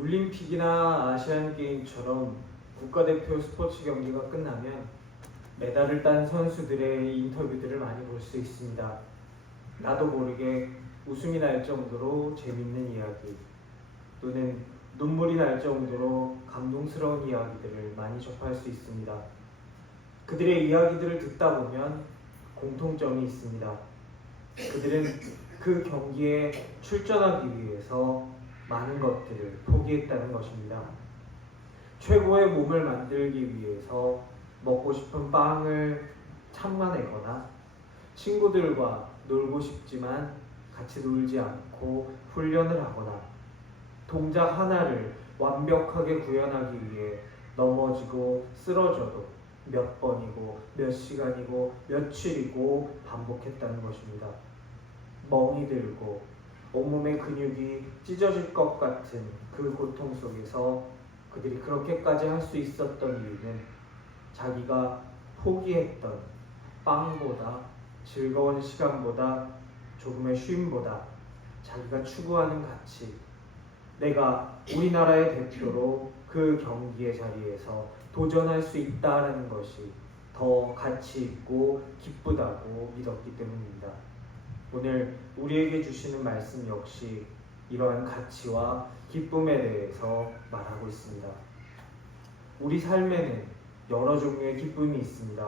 올림픽이나 아시안게임처럼 국가대표 스포츠 경기가 끝나면 메달을 딴 선수들의 인터뷰들을 많이 볼 수 있습니다. 나도 모르게 웃음이 날 정도로 재밌는 이야기 또는 눈물이 날 정도로 감동스러운 이야기들을 많이 접할 수 있습니다. 그들의 이야기들을 듣다 보면 공통점이 있습니다. 그들은 그 경기에 출전하기 위해서 많은 것들을 포기했다는 것입니다. 최고의 몸을 만들기 위해서 먹고 싶은 빵을 참아내거나 친구들과 놀고 싶지만 같이 놀지 않고 훈련을 하거나 동작 하나를 완벽하게 구현하기 위해 넘어지고 쓰러져도 몇 번이고 몇 시간이고 며칠이고 반복했다는 것입니다. 멍이 들고 온몸의 근육이 찢어질 것 같은 그 고통 속에서 그들이 그렇게까지 할 수 있었던 이유는 자기가 포기했던 빵보다 즐거운 시간보다 조금의 쉼보다 자기가 추구하는 가치, 내가 우리나라의 대표로 그 경기의 자리에서 도전할 수 있다라는 것이 더 가치 있고 기쁘다고 믿었기 때문입니다. 오늘 우리에게 주시는 말씀 역시 이러한 가치와 기쁨에 대해서 말하고 있습니다. 우리 삶에는 여러 종류의 기쁨이 있습니다.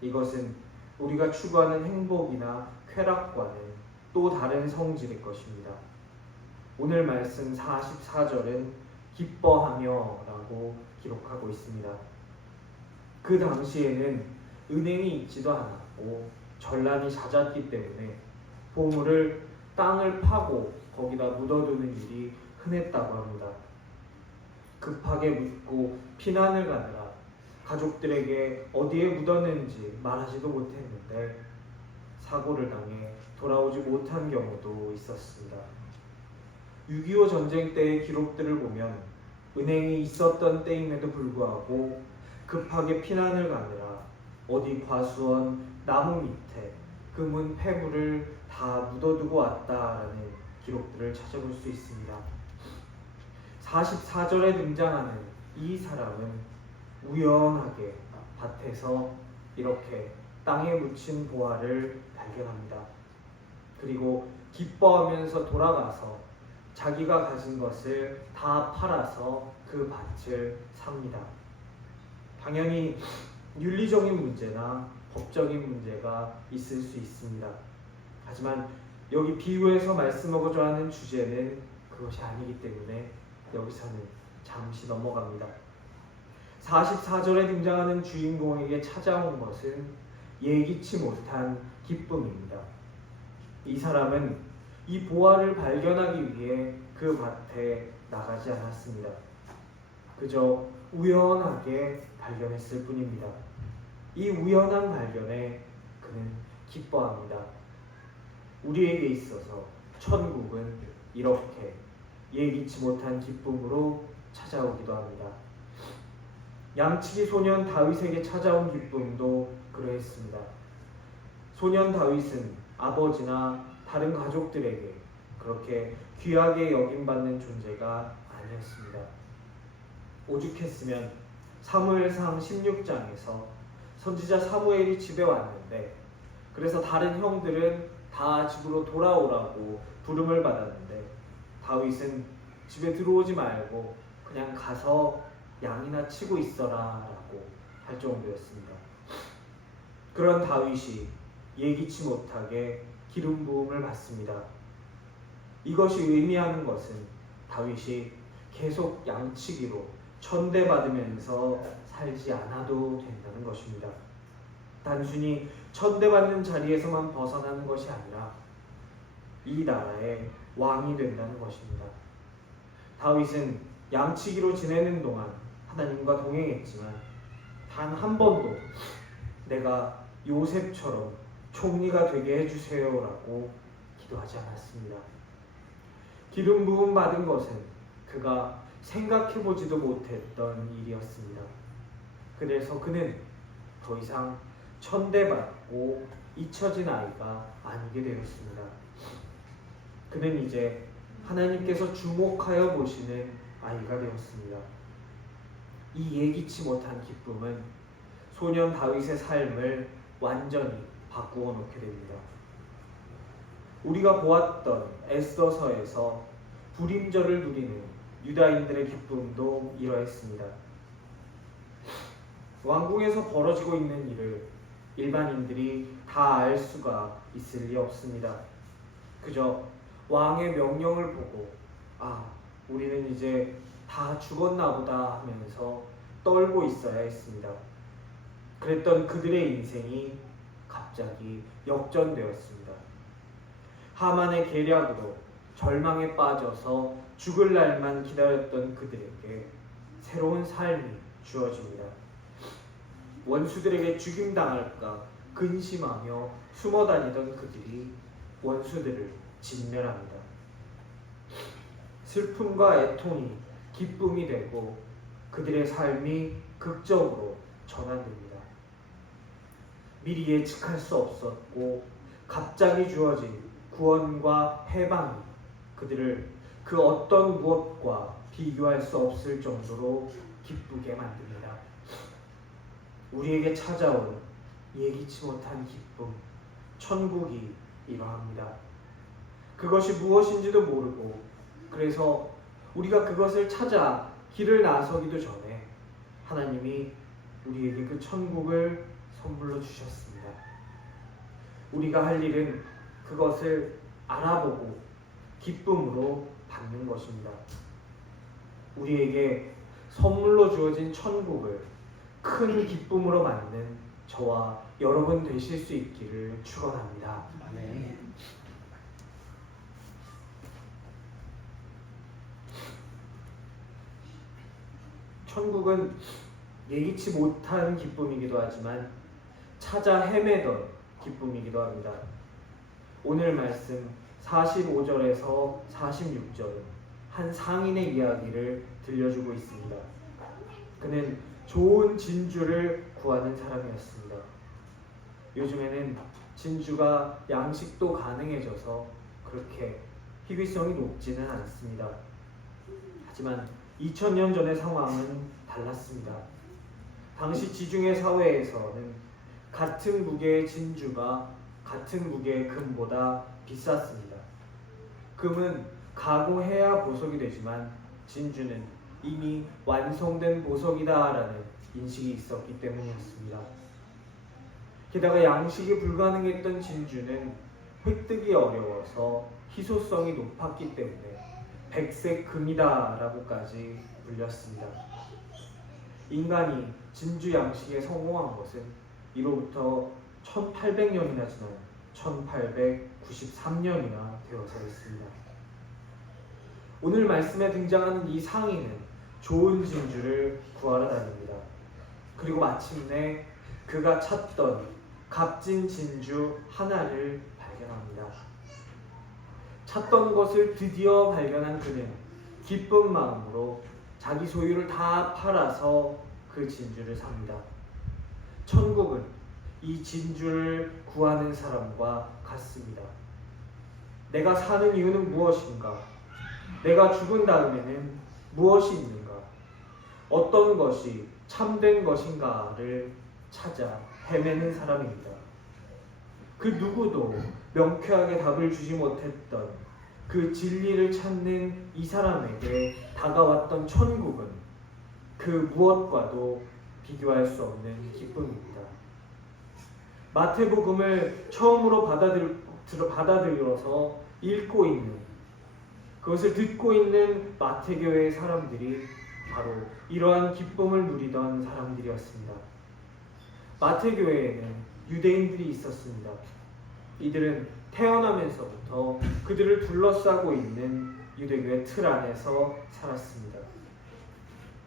이것은 우리가 추구하는 행복이나 쾌락과는 또 다른 성질일 것입니다. 오늘 말씀 44절은 기뻐하며 라고 기록하고 있습니다. 그 당시에는 은행이 있지도 않았고 전란이 잦았기 때문에 보물을 땅을 파고 거기다 묻어두는 일이 흔했다고 합니다. 급하게 묻고 피난을 가느라 가족들에게 어디에 묻었는지 말하지도 못했는데 사고를 당해 돌아오지 못한 경우도 있었습니다. 6.25 전쟁 때의 기록들을 보면 은행이 있었던 때임에도 불구하고 급하게 피난을 가느라 어디 과수원 나무 밑에 금은 폐물을 다 묻어두고 왔다라는 기록들을 찾아볼 수 있습니다. 44절에 등장하는 이 사람은 우연하게 밭에서 이렇게 땅에 묻힌 보화를 발견합니다. 그리고 기뻐하면서 돌아가서 자기가 가진 것을 다 팔아서 그 밭을 삽니다. 당연히 윤리적인 문제나 법적인 문제가 있을 수 있습니다. 하지만 여기 비유에서 말씀하고자 하는 주제는 그것이 아니기 때문에 여기서는 잠시 넘어갑니다. 44절에 등장하는 주인공에게 찾아온 것은 예기치 못한 기쁨입니다. 이 사람은 이 보화를 발견하기 위해 그 밭에 나가지 않았습니다. 그저 우연하게 발견했을 뿐입니다. 이 우연한 발견에 그는 기뻐합니다. 우리에게 있어서 천국은 이렇게 예기치 못한 기쁨으로 찾아오기도 합니다. 양치기 소년 다윗에게 찾아온 기쁨도 그러했습니다. 소년 다윗은 아버지나 다른 가족들에게 그렇게 귀하게 여김받는 존재가 아니었습니다. 오죽했으면 사무엘상 16장에서 선지자 사무엘이 집에 왔는데 그래서 다른 형들은 다 집으로 돌아오라고 부름을 받았는데 다윗은 집에 들어오지 말고 그냥 가서 양이나 치고 있어라 라고 할 정도였습니다. 그런 다윗이 예기치 못하게 기름 부음을 받습니다. 이것이 의미하는 것은 다윗이 계속 양치기로 천대받으면서 살지 않아도 된다는 것입니다. 단순히 천대받는 자리에서만 벗어나는 것이 아니라 이 나라의 왕이 된다는 것입니다. 다윗은 양치기로 지내는 동안 하나님과 동행했지만 단 한 번도 내가 요셉처럼 총리가 되게 해주세요라고 기도하지 않았습니다. 기름 부음 받은 것은 그가 생각해보지도 못했던 일이었습니다. 그래서 그는 더 이상 천대받고 잊혀진 아이가 아니게 되었습니다. 그는 이제 하나님께서 주목하여 보시는 아이가 되었습니다. 이 예기치 못한 기쁨은 소년 다윗의 삶을 완전히 바꾸어 놓게 됩니다. 우리가 보았던 에스더서에서 불임절을 누리는 유다인들의 기쁨도 이러했습니다. 왕궁에서 벌어지고 있는 일을 일반인들이 다 알 수가 있을 리 없습니다. 그저 왕의 명령을 보고 우리는 이제 다 죽었나 보다 하면서 떨고 있어야 했습니다. 그랬던 그들의 인생이 갑자기 역전되었습니다. 하만의 계략으로 절망에 빠져서 죽을 날만 기다렸던 그들에게 새로운 삶이 주어집니다. 원수들에게 죽임당할까 근심하며 숨어다니던 그들이 원수들을 진멸합니다. 슬픔과 애통이 기쁨이 되고 그들의 삶이 극적으로 전환됩니다. 미리 예측할 수 없었고 갑자기 주어진 구원과 해방이 그들을 그 어떤 무엇과 비교할 수 없을 정도로 기쁘게 만듭니다. 우리에게 찾아온 예기치 못한 기쁨, 천국이 이러합니다. 그것이 무엇인지도 모르고 그래서 우리가 그것을 찾아 길을 나서기도 전에 하나님이 우리에게 그 천국을 선물로 주셨습니다. 우리가 할 일은 그것을 알아보고 기쁨으로 받는 것입니다. 우리에게 선물로 주어진 천국을 큰 기쁨으로 맞는 저와 여러분 되실 수 있기를 축원합니다. 아멘. 천국은 예기치 못한 기쁨이기도 하지만 찾아 헤매던 기쁨이기도 합니다. 오늘 말씀 45절에서 46절은 한 상인의 이야기를 들려주고 있습니다. 그는 좋은 진주를 구하는 사람이었습니다. 요즘에는 진주가 양식도 가능해져서 그렇게 희귀성이 높지는 않습니다. 하지만 2000년 전의 상황은 달랐습니다. 당시 지중해 사회에서는 같은 무게의 진주가 같은 무게의 금보다 비쌌습니다. 금은 가공해야 보석이 되지만 진주는 이미 완성된 보석이다라는 인식이 있었기 때문이었습니다. 게다가 양식이 불가능했던 진주는 획득이 어려워서 희소성이 높았기 때문에 백색 금이다라고까지 불렸습니다. 인간이 진주 양식에 성공한 것은 이로부터 1800년이나 지난 1893년이나 되어서였습니다. 오늘 말씀에 등장하는 이 상인은 좋은 진주를 구하러 다닙니다. 그리고 마침내 그가 찾던 값진 진주 하나를 발견합니다. 찾던 것을 드디어 발견한 그는 기쁜 마음으로 자기 소유를 다 팔아서 그 진주를 삽니다. 천국은 이 진주를 구하는 사람과 같습니다. 내가 사는 이유는 무엇인가? 내가 죽은 다음에는 무엇이 있는가? 어떤 것이 참된 것인가를 찾아 헤매는 사람입니다. 그 누구도 명쾌하게 답을 주지 못했던 그 진리를 찾는 이 사람에게 다가왔던 천국은 그 무엇과도 비교할 수 없는 기쁨입니다. 마태복음을 처음으로 받아들여서 읽고 있는, 그것을 듣고 있는 마태교회의 사람들이 바로 이러한 기쁨을 누리던 사람들이었습니다. 마태교회에는 유대인들이 있었습니다. 이들은 태어나면서부터 그들을 둘러싸고 있는 유대교의 틀 안에서 살았습니다.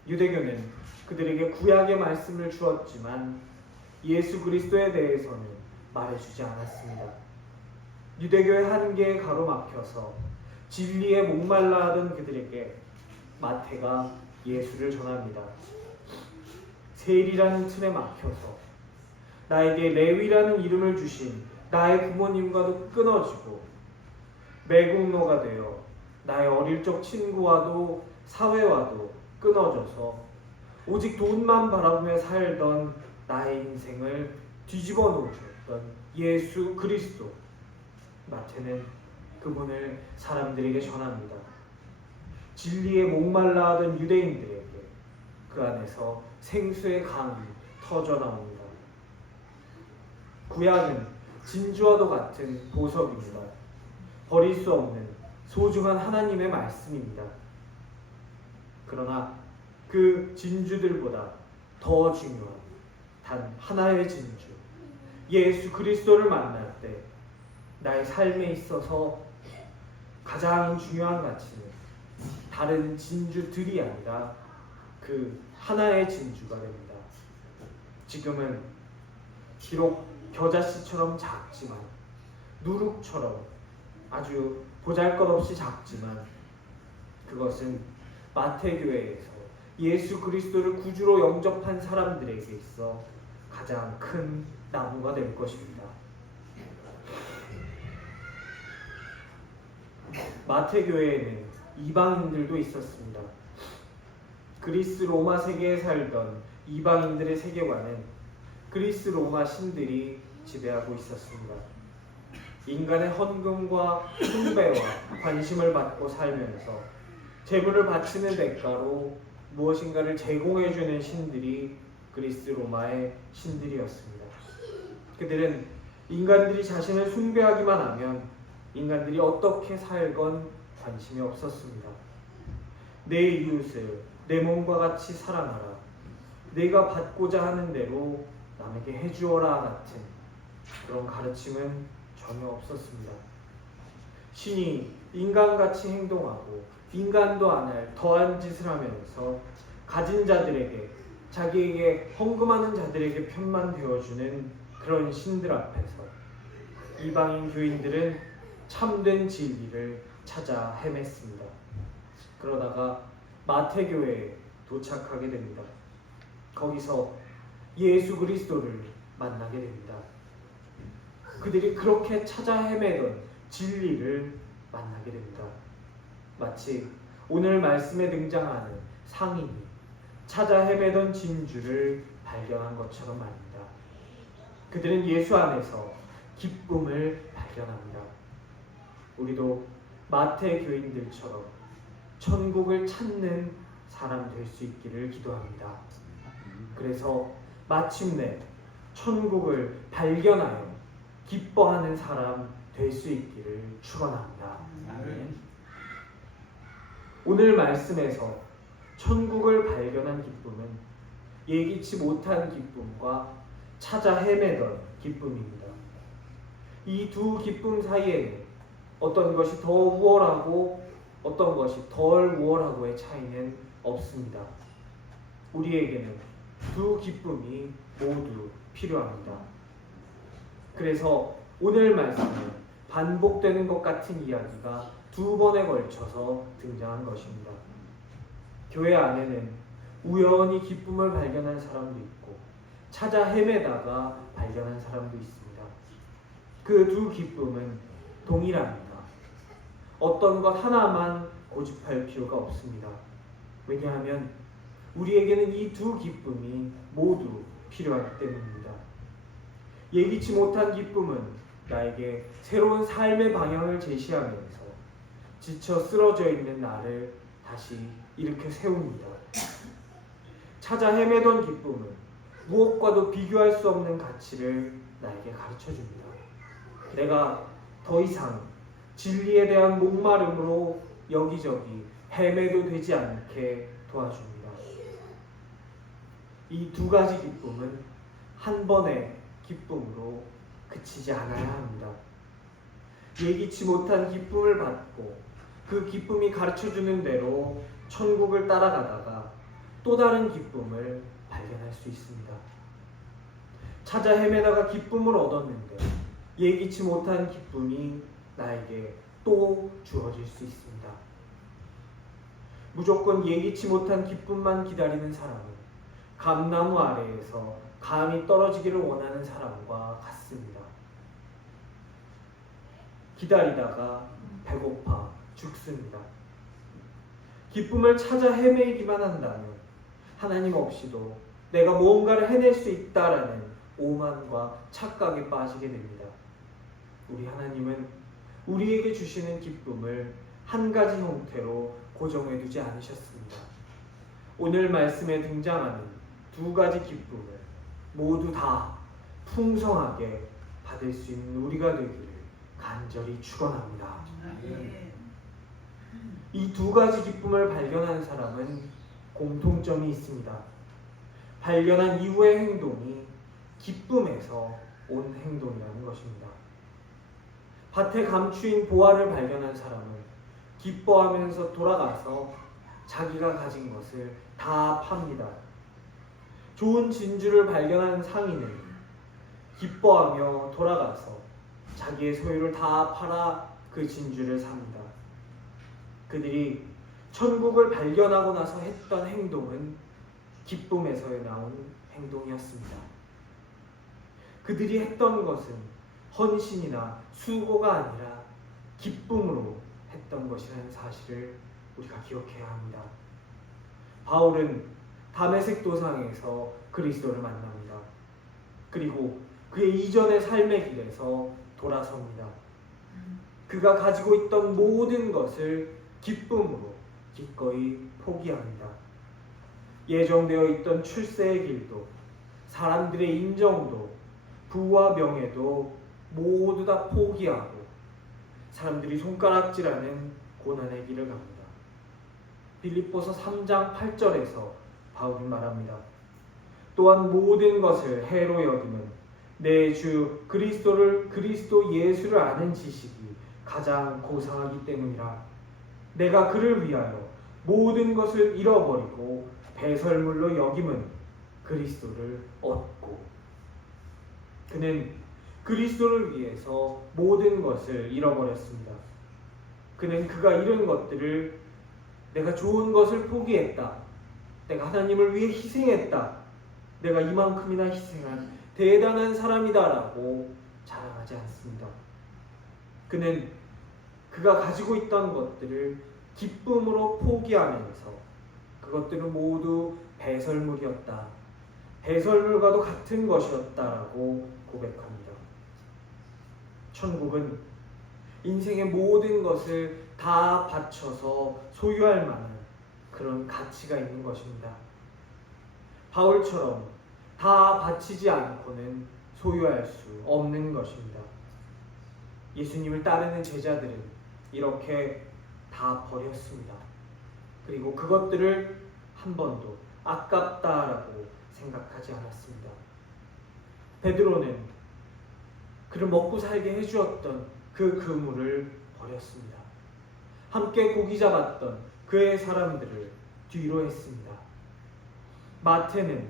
유대교는 그들에게 구약의 말씀을 주었지만 예수 그리스도에 대해서는 말해주지 않았습니다. 유대교의 한계에 가로막혀서 진리에 목말라 하던 그들에게 마태가 예수를 전합니다. 세일이라는 틀에 막혀서 나에게 레위라는 이름을 주신 나의 부모님과도 끊어지고 매국노가 되어 나의 어릴 적 친구와도 사회와도 끊어져서 오직 돈만 바라보며 살던 나의 인생을 뒤집어 놓으셨던 예수 그리스도. 마태는 그분을 사람들에게 전합니다. 진리에 목말라 하던 유대인들에게 그 안에서 생수의 강이 터져 나옵니다. 구약은 진주와도 같은 보석입니다. 버릴 수 없는 소중한 하나님의 말씀입니다. 그러나 그 진주들보다 더 중요한 단 하나의 진주, 예수 그리스도를 만날 때 나의 삶에 있어서 가장 중요한 가치는 다른 진주들이 아니라 그 하나의 진주가 됩니다. 지금은 비록 겨자씨처럼 작지만, 누룩처럼 아주 보잘것없이 작지만, 그것은 마태교회에서 예수 그리스도를 구주로 영접한 사람들에게 있어 가장 큰 나무가 될 것입니다. 마태교회에는 이방인들도 있었습니다. 그리스 로마 세계에 살던 이방인들의 세계관은 그리스 로마 신들이 지배하고 있었습니다. 인간의 헌금과 숭배와 관심을 받고 살면서 제물을 바치는 대가로 무엇인가를 제공해주는 신들이 그리스 로마의 신들이었습니다. 그들은 인간들이 자신을 숭배하기만 하면 인간들이 어떻게 살건 관심이 없었습니다. 내 이웃을 내 몸과 같이 사랑하라. 내가 받고자 하는 대로 남에게 해주어라 같은 그런 가르침은 전혀 없었습니다. 신이 인간같이 행동하고 인간도 안 할 더한 짓을 하면서 가진 자들에게, 자기에게 헌금하는 자들에게 편만 되어주는 그런 신들 앞에서 이방인 교인들은 참된 진리를 찾아 헤맸습니다. 그러다가 마태교회에 도착하게 됩니다. 거기서 예수 그리스도를 만나게 됩니다. 그들이 그렇게 찾아 헤매던 진리를 만나게 됩니다. 마치 오늘 말씀에 등장하는 상인이 찾아 헤매던 진주를 발견한 것처럼 말입니다. 그들은 예수 안에서 기쁨을 발견합니다. 우리도 마태 교인들처럼 천국을 찾는 사람 될 수 있기를 기도합니다. 그래서 마침내 천국을 발견하여 기뻐하는 사람 될 수 있기를 축원합니다. 오늘 말씀에서 천국을 발견한 기쁨은 예기치 못한 기쁨과 찾아 헤매던 기쁨입니다. 이 두 기쁨 사이에는 어떤 것이 더 우월하고 어떤 것이 덜 우월하고의 차이는 없습니다. 우리에게는 두 기쁨이 모두 필요합니다. 그래서 오늘 말씀은 반복되는 것 같은 이야기가 두 번에 걸쳐서 등장한 것입니다. 교회 안에는 우연히 기쁨을 발견한 사람도 있고 찾아 헤매다가 발견한 사람도 있습니다. 그 두 기쁨은 동일합니다. 어떤 것 하나만 고집할 필요가 없습니다. 왜냐하면 우리에게는 이 두 기쁨이 모두 필요하기 때문입니다. 예기치 못한 기쁨은 나에게 새로운 삶의 방향을 제시하면서 지쳐 쓰러져 있는 나를 다시 일으켜 세웁니다. 찾아 헤매던 기쁨은 무엇과도 비교할 수 없는 가치를 나에게 가르쳐 줍니다. 내가 더 이상 진리에 대한 목마름으로 여기저기 헤매도 되지 않게 도와줍니다. 이 두 가지 기쁨은 한 번의 기쁨으로 그치지 않아야 합니다. 예기치 못한 기쁨을 받고 그 기쁨이 가르쳐주는 대로 천국을 따라가다가 또 다른 기쁨을 발견할 수 있습니다. 찾아 헤매다가 기쁨을 얻었는데 예기치 못한 기쁨이 나에게 또 주어질 수 있습니다. 무조건 예기치 못한 기쁨만 기다리는 사람은 감나무 아래에서 감이 떨어지기를 원하는 사람과 같습니다. 기다리다가 배고파 죽습니다. 기쁨을 찾아 헤매기만 한다면 하나님 없이도 내가 무언가를 해낼 수 있다라는 오만과 착각에 빠지게 됩니다. 우리 하나님은 우리에게 주시는 기쁨을 한 가지 형태로 고정해 두지 않으셨습니다. 오늘 말씀에 등장하는 두 가지 기쁨을 모두 다 풍성하게 받을 수 있는 우리가 되기를 간절히 축원합니다. 이 두 가지 기쁨을 발견한 사람은 공통점이 있습니다. 발견한 이후의 행동이 기쁨에서 온 행동이라는 것입니다. 밭에 감추인 보화를 발견한 사람은 기뻐하면서 돌아가서 자기가 가진 것을 다 팝니다. 좋은 진주를 발견한 상인은 기뻐하며 돌아가서 자기의 소유를 다 팔아 그 진주를 삽니다. 그들이 천국을 발견하고 나서 했던 행동은 기쁨에서 나온 행동이었습니다. 그들이 했던 것은 헌신이나 수고가 아니라 기쁨으로 했던 것이라는 사실을 우리가 기억해야 합니다. 바울은 다메섹 도상에서 그리스도를 만납니다. 그리고 그의 이전의 삶의 길에서 돌아섭니다. 그가 가지고 있던 모든 것을 기쁨으로 기꺼이 포기합니다. 예정되어 있던 출세의 길도, 사람들의 인정도, 부와 명예도 모두 다 포기하고 사람들이 손가락질하는 고난의 길을 갑니다. 빌립보서 3장 8절에서 바울이 말합니다. 또한 모든 것을 해로 여기는 내 주 그리스도 예수를 아는 지식이 가장 고상하기 때문이라. 내가 그를 위하여 모든 것을 잃어버리고 배설물로 여김은 그리스도를 얻고. 그는 그리스도를 위해서 모든 것을 잃어버렸습니다. 그는 그가 잃은 것들을 내가 좋은 것을 포기했다, 내가 하나님을 위해 희생했다, 내가 이만큼이나 희생한 대단한 사람이다라고 자랑하지 않습니다. 그는 그가 가지고 있던 것들을 기쁨으로 포기하면서 그것들은 모두 배설물이었다, 배설물과도 같은 것이었다라고 고백합니다. 천국은 인생의 모든 것을 다 바쳐서 소유할 만한 그런 가치가 있는 것입니다. 바울처럼 다 바치지 않고는 소유할 수 없는 것입니다. 예수님을 따르는 제자들은 이렇게 다 버렸습니다. 그리고 그것들을 한 번도 아깝다라고 생각하지 않았습니다. 베드로는 그를 먹고 살게 해주었던 그 그물을 버렸습니다. 함께 고기 잡았던 그의 사람들을 뒤로 했습니다. 마태는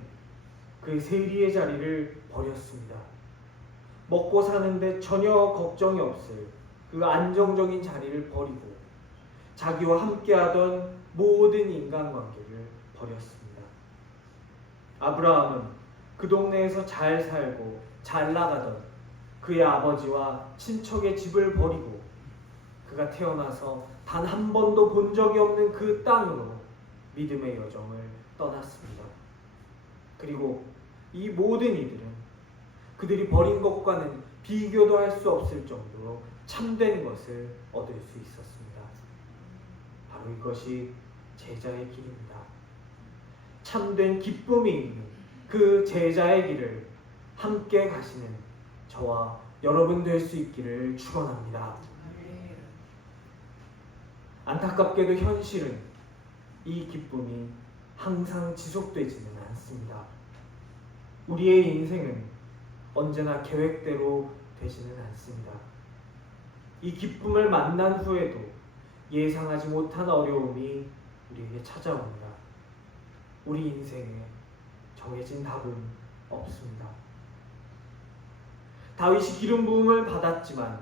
그의 세리의 자리를 버렸습니다. 먹고 사는데 전혀 걱정이 없을 그 안정적인 자리를 버리고 자기와 함께하던 모든 인간관계를 버렸습니다. 아브라함은 그 동네에서 잘 살고 잘 나가던 그의 아버지와 친척의 집을 버리고 그가 태어나서 단 한 번도 본 적이 없는 그 땅으로 믿음의 여정을 떠났습니다. 그리고 이 모든 이들은 그들이 버린 것과는 비교도 할 수 없을 정도로 참된 것을 얻을 수 있었습니다. 바로 이것이 제자의 길입니다. 참된 기쁨이 있는 그 제자의 길을 함께 가시는 저와 여러분 될 수 있기를 축원합니다. 안타깝게도 현실은 이 기쁨이 항상 지속되지는 않습니다. 우리의 인생은 언제나 계획대로 되지는 않습니다. 이 기쁨을 만난 후에도 예상하지 못한 어려움이 우리에게 찾아옵니다. 우리 인생에 정해진 답은 없습니다. 다윗이 기름 부음을 받았지만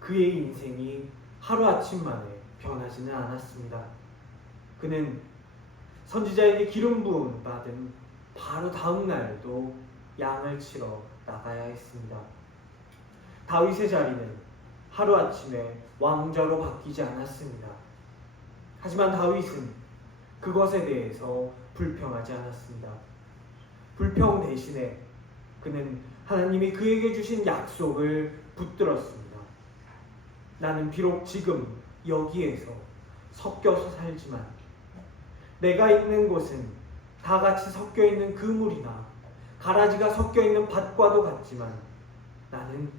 그의 인생이 하루아침 만에 변하지는 않았습니다. 그는 선지자에게 기름 부음 받은 바로 다음 날도 양을 치러 나가야 했습니다. 다윗의 자리는 하루아침에 왕자로 바뀌지 않았습니다. 하지만 다윗은 그것에 대해서 불평하지 않았습니다. 불평 대신에 그는 하나님이 그에게 주신 약속을 붙들었습니다. 나는 비록 지금 여기에서 섞여서 살지만 내가 있는 곳은 다 같이 섞여 있는 그물이나 가라지가 섞여 있는 밭과도 같지만 나는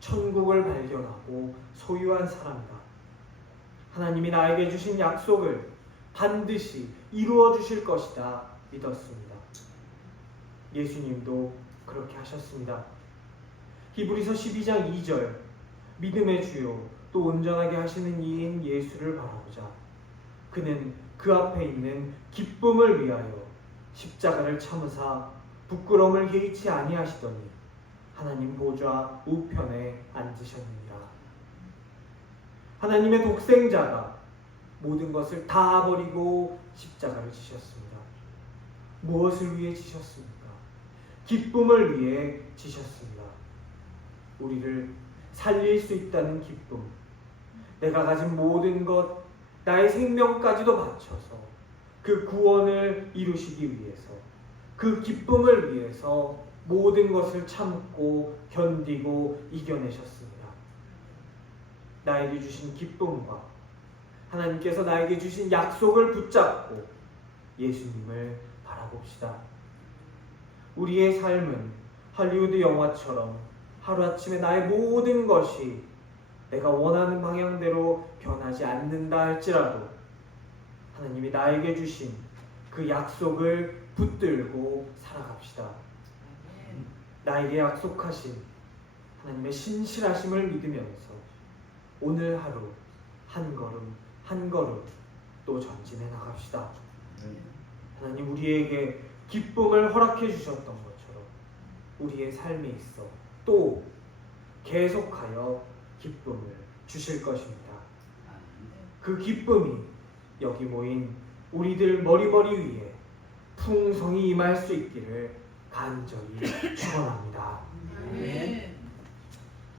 천국을 발견하고 소유한 사람이다. 하나님이 나에게 주신 약속을 반드시 이루어 주실 것이다 믿었습니다. 예수님도 그렇게 하셨습니다. 히브리서 12장 2절 믿음의 주요 또 온전하게 하시는 이인 예수를 바라보자. 그는 그 앞에 있는 기쁨을 위하여 십자가를 참으사 부끄러움을 개의치 아니하시더니 하나님 보좌 우편에 앉으셨느니라. 하나님의 독생자가 모든 것을 다 버리고 십자가를 지셨습니다. 무엇을 위해 지셨습니까? 기쁨을 위해 지셨습니다. 우리를 살릴 수 있다는 기쁨, 내가 가진 모든 것, 나의 생명까지도 바쳐서 그 구원을 이루시기 위해서, 그 기쁨을 위해서 모든 것을 참고 견디고 이겨내셨습니다. 나에게 주신 기쁨과 하나님께서 나에게 주신 약속을 붙잡고 예수님을 바라봅시다. 우리의 삶은 할리우드 영화처럼 하루아침에 나의 모든 것이 내가 원하는 방향대로 변하지 않는다 할지라도 하나님이 나에게 주신 그 약속을 붙들고 살아갑시다. 나에게 약속하신 하나님의 신실하심을 믿으면서 오늘 하루 한 걸음 한 걸음 또 전진해 나갑시다. 하나님 우리에게 기쁨을 허락해 주셨던 것처럼 우리의 삶에 있어 또 계속하여 기쁨을 주실 것입니다. 그 기쁨이 여기 모인 우리들 머리머리 위에 풍성히 임할 수 있기를 간절히 축원합니다. 아멘.